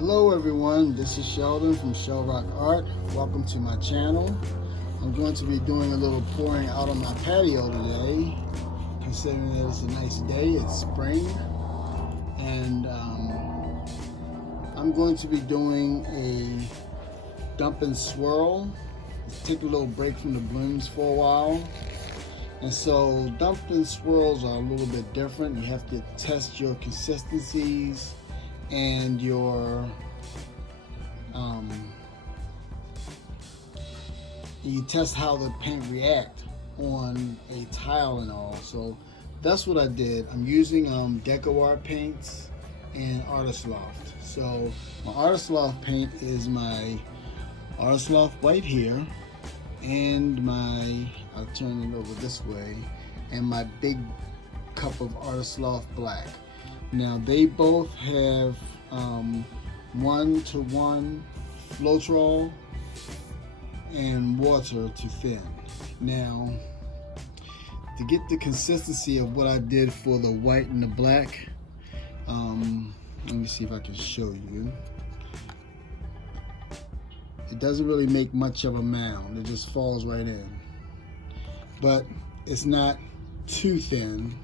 Hello everyone, this is Sheldon from Shell Rock Art. Welcome to my channel. I'm going to be doing a little pouring out on my patio today, considering that it's a nice day, it's spring. And I'm going to be doing a dump and swirl. Take a little break from the blooms for a while. And so dump and swirls are a little bit different. You have to test your consistencies and your you test how the paint react on a tile and all. So that's what I did. I'm using Deco Art paints and Artist Loft. So my Artist Loft paint is my Artist Loft white here, and I'll turn it over this way, and my big cup of Artist Loft black. Now they both have 1:1 floetrol and water to thin. Now, to get the consistency of what I did for the white and the black, let me see if I can show you. It doesn't really make much of a mound, it just falls right in. But it's not too thin.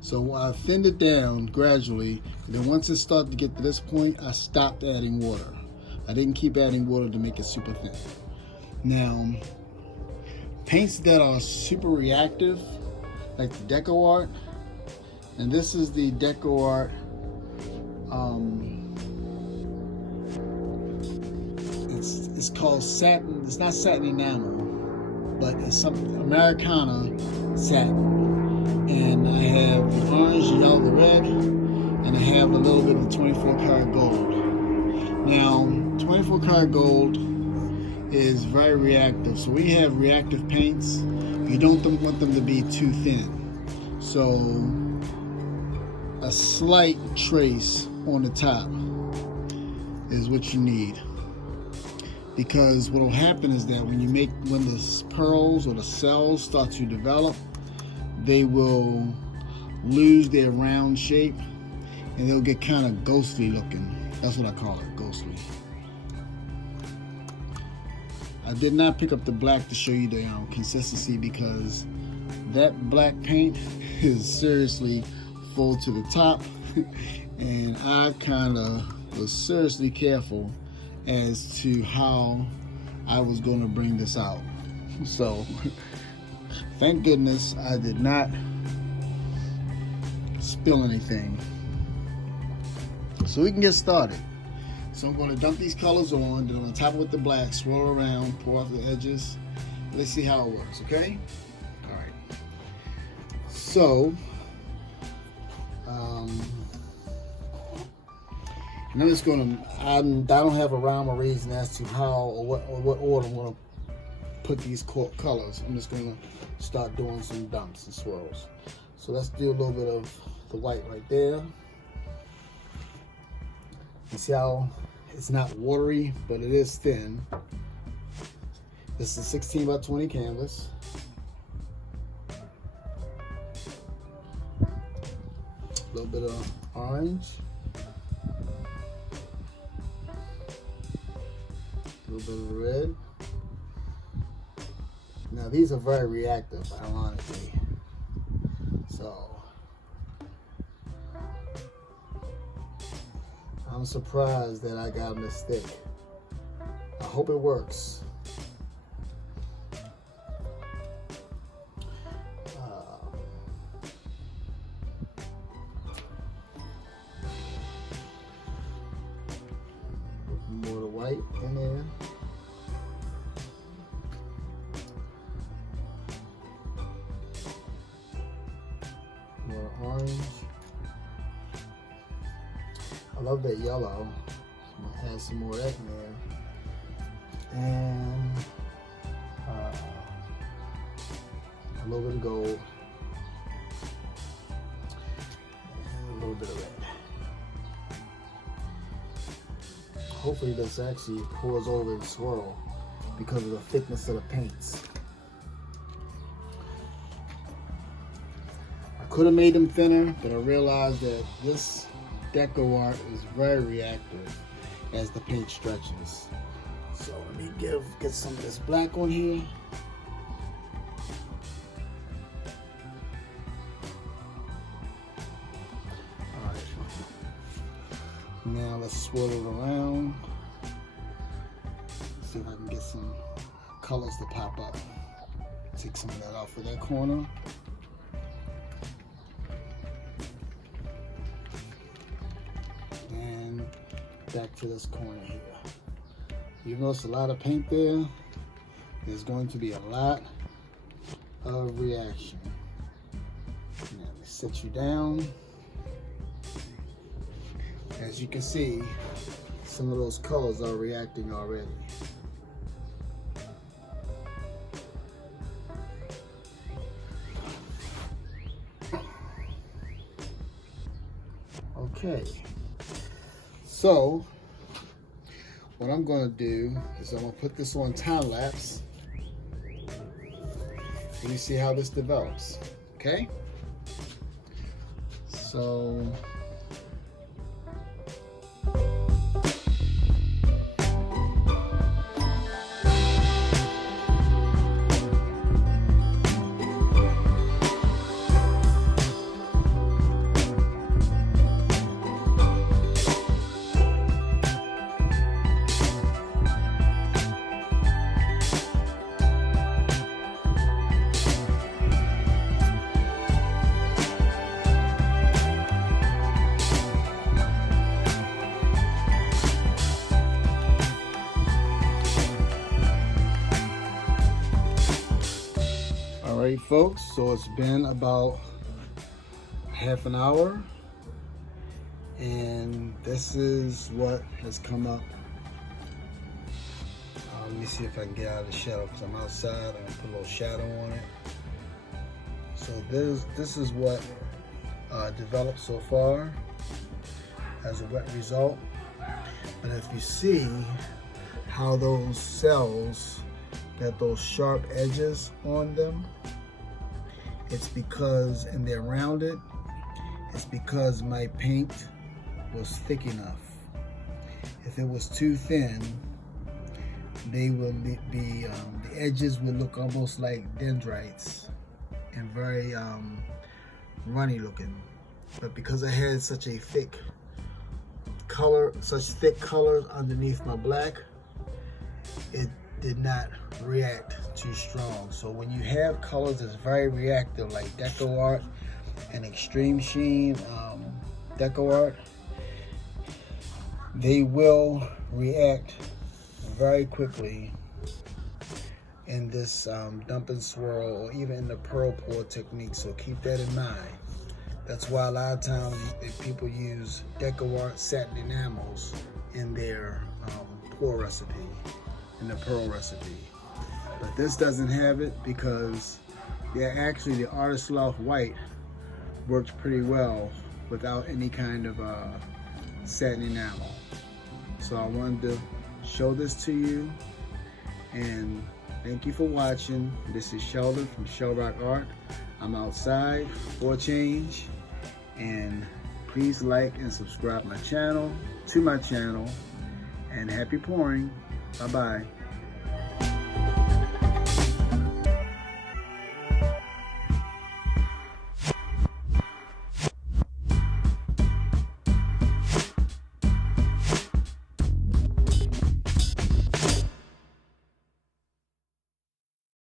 So I thinned it down gradually, and then once it started to get to this point, I stopped adding water. I didn't keep adding water to make it super thin. Now, paints that are super reactive, like the Deco Art, and this is the Deco Art, it's called satin. It's not satin enamel, but it's something Americana satin. And I have the orange, the yellow, the red, and I have a little bit of 24 karat gold. Now, 24 karat gold is very reactive. So we have reactive paints. You don't want them to be too thin. So a slight trace on the top is what you need. Because what will happen is that when the pearls or the cells start to develop, they will lose their round shape and they'll get kind of ghostly looking. That's what I call it, ghostly. I did not pick up the black to show you the consistency, because that black paint is seriously full to the top, and I kind of was seriously careful as to how I was going to bring this out. So thank goodness I did not spill anything. So we can get started. So I'm going to dump these colors on, then I'm going to top it with the black, swirl around, pour off the edges. Let's see how it works, okay? All right. So, and I'm just going to, I don't have a rhyme or reason as to how or what order I'm going to put these colors. I'm just going to start doing some dumps and swirls. So let's do a little bit of the white right there. You see how it's not watery, but it is thin. This is a 16 by 20 canvas. A little bit of orange. A little bit of red. Now these are very reactive, ironically. So I'm surprised that I got a mistake. I hope it works. More of the white in there. More orange. I love that yellow. I'm gonna add some more of that in there. And a little bit of gold. And a little bit of red. Hopefully this actually pours over the swirl because of the thickness of the paints. I could have made them thinner, but I realized that this Deco Art is very reactive, as the paint stretches. So let me get some of this black on here. All right. Now let's swirl it around. Let's see if I can get some colors to pop up. Take some of that off of that corner. And back to this corner here. You notice a lot of paint there. There's going to be a lot of reaction. Now let me set you down. As you can see, some of those colors are reacting already. Okay, so what I'm going to do is I'm going to put this on time lapse and you see how this develops. Okay, so alright folks, so it's been about half an hour and this is what has come up. Let me see if I can get out of the shadow because I'm outside. I'm going to put a little shadow on it. So this is what developed so far as a wet result. But if you see how those cells got those sharp edges on them, it's because, and they're rounded, it's because my paint was thick enough. If it was too thin, they would be, the edges would look almost like dendrites and very runny looking. But because I had such a thick color, such thick colors underneath my black, it did not react too strong. So when you have colors that's very reactive, like Deco Art and Extreme Sheen Deco Art, they will react very quickly in this dump and swirl, or even in the pearl pour technique. So keep that in mind. That's why a lot of times people use Deco Art satin enamels in their pour recipe, in the pearl recipe. But this doesn't have it because actually the Artist Loft White works pretty well without any kind of satin enamel. So I wanted to show this to you, and thank you for watching. This is Sheldon from Shell Rock Art. I'm outside for a change, and please like and subscribe to my channel, and happy pouring. Bye bye.